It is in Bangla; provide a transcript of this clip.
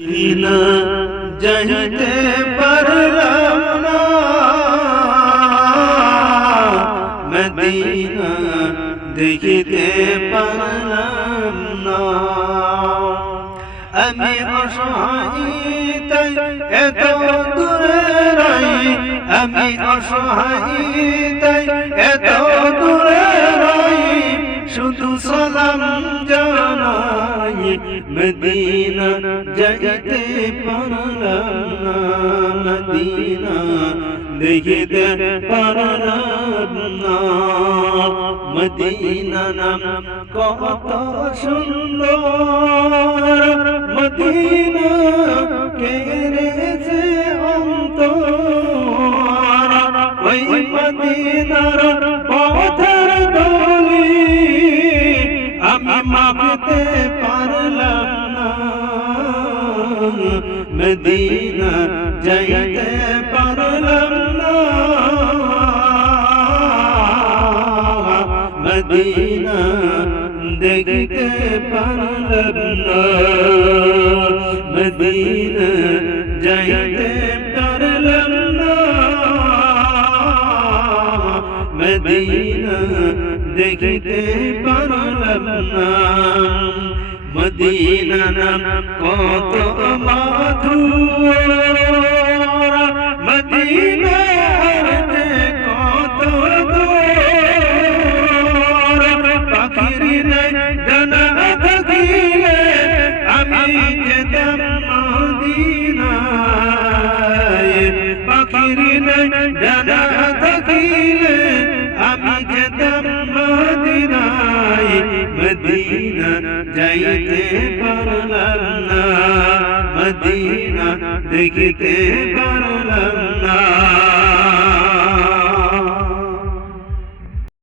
মদিনা যাইতে পারলাম না, মদিনা দেখিতে পারলাম না। আমি অসহায় তাই এত দূরে রই, আমি অসহায় তাই এত দূরে রই, শুধু সালাম জানাই মদিনা যাইতে পারলাম না, মদিনা দেখিতে পারলাম না। মদিনা নাম কত সুন্দর, মদিনা কেড়েছে অন্তর, ওই মদিনার পথের ধুলি আমি মাপতে পারলাম না, মদিনা যাইতে পারলাম না, মদিনা দেখতে পারলাম না, মদিনা যাইতে পারলাম না, মদিনা দেখতে পারলাম না। মদিনা নাম কত মধুর, মদিনা কত দূর, পাখির ডানা থাকিলে আমি যেতাম মদিনায়, পাখির ডানা থাকিলে আমি যেতাম মদিনায়, মদিনা যাইতে পারলাম না, মদিনা দেখিতে পারলাম